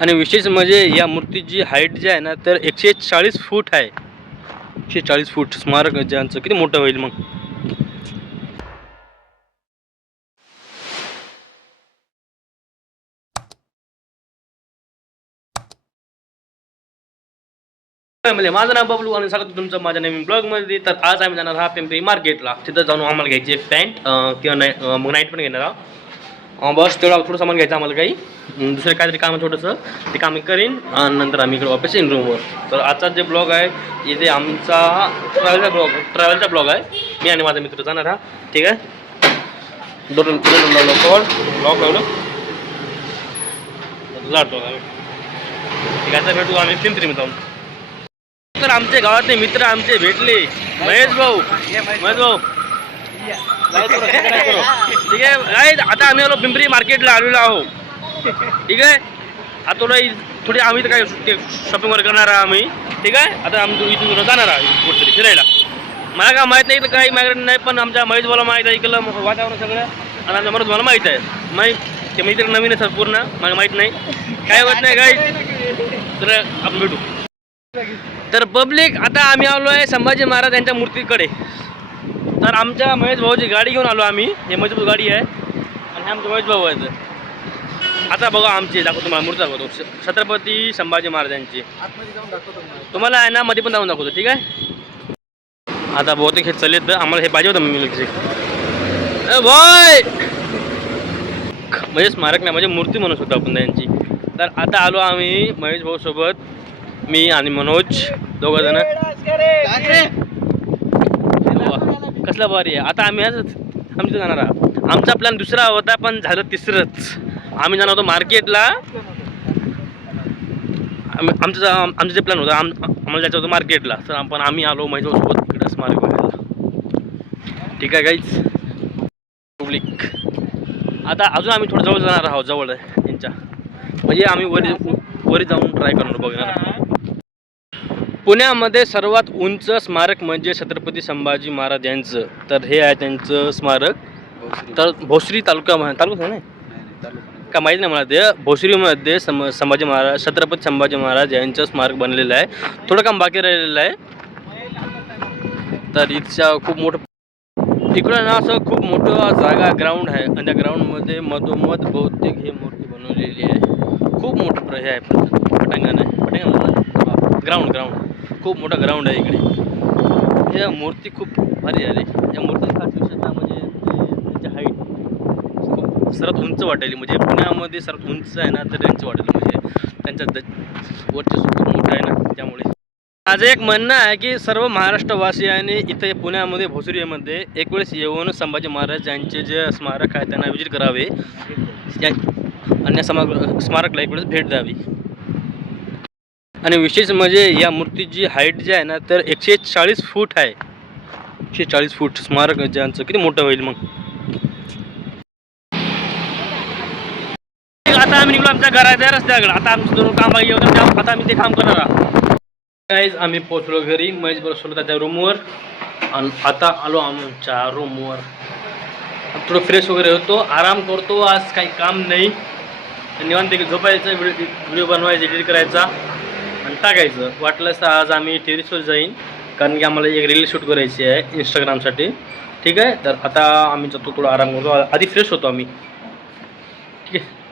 आणि विशेष म्हणजे या मूर्तीची हाईट जी आहे ना तर 140 फूट आहे. 140 फूट स्मारक ज्यांचं किती मोठं होईल मग. माझं नाव बबलू आणि स्वागत तुमचं माझ्या नवीन ब्लॉगमध्ये. तर आज आम्ही जाणार आहोत पिंपरी मार्केटला. तिथं जाऊन आम्हाला घ्यायचे पॅन्ट किंवा मग नाईट पण घेणार आहोत. बस तेवढं थोडं सामान घ्यायचं आम्हाला. काही दुसरं काहीतरी काम छोटंसं ते काम करीन आणि नंतर आम्ही इकडे वापस येईन रूमवर. तर आजचा जे ब्लॉग आहे इथे आमचा ट्रॅव्हलचा ब्लॉग आहे. मी आणि माझा मित्र जाणार हा. ठीक आहे. ब्लॉग लावलं जातो आम्ही. ठीक आहे. तर भेटू आम्ही पिंपरीमध्ये जाऊन. तर आमचे गावातले मित्र आमचे भेटले. महेश भाऊ ठीक आहे. आता आम्ही आलो पिंपरी मार्केटला आलेलो आहोत. ठीक आहे. आता थोडी आम्ही तर काय शॉपिंग वगैरे करणार आहे आम्ही. ठीक आहे. आता आम्ही इथून जाणार आहे कुठेतरी फिरायला. मला काय माहीत नाही तर काही मागणी नाही, पण आमच्या महेश भाऊला माहीत आहे. इकडलं वातावरण सगळं आणि आमच्या महेश भाऊला माहीत आहे. ते मैत्री नवीन आहे सर पूर्ण. मला माहीत नाही काय होत नाही काय. तर आपण भेटू. तर पब्लिक आता आम्ही आलो आहे संभाजी महाराज यांच्या मूर्तीकडे. तर आमच्या महेश भाऊची गाडी घेऊन आलो आम्ही. हे मजबूत गाडी आहे आणि हे आमचे महेश भाऊ आहेत. आता बघा आमचे दाखवतो तुम्हाला मूर्ती दाखवतो. छत्रपती संभाजी महाराजांची तुम्हाला आहे ना मध्ये पण जाऊन दाखवतो. ठीक आहे. आता बहुतेक हे चालले तर आम्हाला हे पाहिजे होतं मिळते भाई म्हणजे स्मारक नाही म्हणजे मूर्ती म्हणत होतो आपण त्यांची. तर आता आलो आम्ही महेश भाऊ सोबत, मी आणि मनोज दोघं जण. कसला भारी आहे. आता आम्ही आमचं जाणार आहोत. आमचा प्लॅन दुसरा होता पण झालं तिसरंच. आम्ही जाणार होतो मार्केटला. आमचं जे प्लॅन होता आम्हाला जायचं होतं मार्केटला. तर आपण आम्ही आलो महेश भाऊ सोबत इकडे स्मारक बघायला. ठीक आहे गाईज पब्लिक. आता अजून आम्ही थोडं जवळ जाणार आहोत. जवळ आहे यांच्या म्हणजे आम्ही वरी जाऊन ट्राय करणार बघणार. पुण्यामध्ये सर्वात उंच स्मारक म्हणजे छत्रपती संभाजी महाराज यांचं. तर हे आहे त्यांचं स्मारक. तर भोसरी तालुका नाही का माहीत नाही मला. ते भोसरीमध्ये संभाजी महाराज छत्रपती संभाजी महाराज यांचं स्मारक बनलेलं आहे. थोडं काम बाकी राहिलेलं आहे. तर इथच्या खूप मोठं इकडं ना असं खूप मोठं जागा ग्राउंड आहे आणि त्या ग्राउंडमध्ये मधोमध बहुतेक ही मूर्ती बनवलेली आहे. खूप मोठं हे आहे पण पटांगण आहे. ग्राउंड खूप मोठा ग्राउंड आहे इकडे. या मूर्ती खूप भारी आहे. या मूर्तीची खास विशेषता म्हणजे त्यांची हाईट खूप सर्वात उंच वाटेल. म्हणजे पुण्यामध्ये सर्वात उंच आहे ना तर त्यांची वाटेल. म्हणजे त्यांच्या वर्चस्व खूप मोठं आहे ना त्यामुळे. माझं एक म्हणणं आहे की सर्व महाराष्ट्रवासियांनी इथे पुण्यामध्ये भोसरीमध्ये एक वेळेस येऊन संभाजी महाराज यांचे जे स्मारक आहे त्यांना विजिट करावे आणि स्मारकला एक वेळेस भेट द्यावी. आणि विशेष म्हणजे या मूर्तीची हाईट जी आहे ना तर 140 फूट आहे. 140 फूट स्मारक ज्यांचं किती मोठं होईल मग. आता आम्ही निघलो आमच्या घराच्या रस्त्याकडे. आता आमचं दोन काम बाकी होतं. आता आम्ही ते काम करणार आहोत. गाईज आम्ही पोहोचलो घरी. महेश बसलो त्याच्या रूमवर आणि आता आलो आमच्या रूमवर. थोडं फ्रेश वगैरे होतो, आराम करतो. आज काही काम नाही. निवांत झोपायचं, व्हिडिओ बनवायचा, एडिट करायचा आणि टाकायचं. वाटलंच तर आज आम्ही टेरिसवर जाईन कारण की आम्हाला एक रील शूट करायची आहे इंस्टाग्रामसाठी. ठीक आहे. तर आता आम्ही जातो थोडा आराम करतो. आधी फ्रेश होतो आम्ही. ठीक आहे.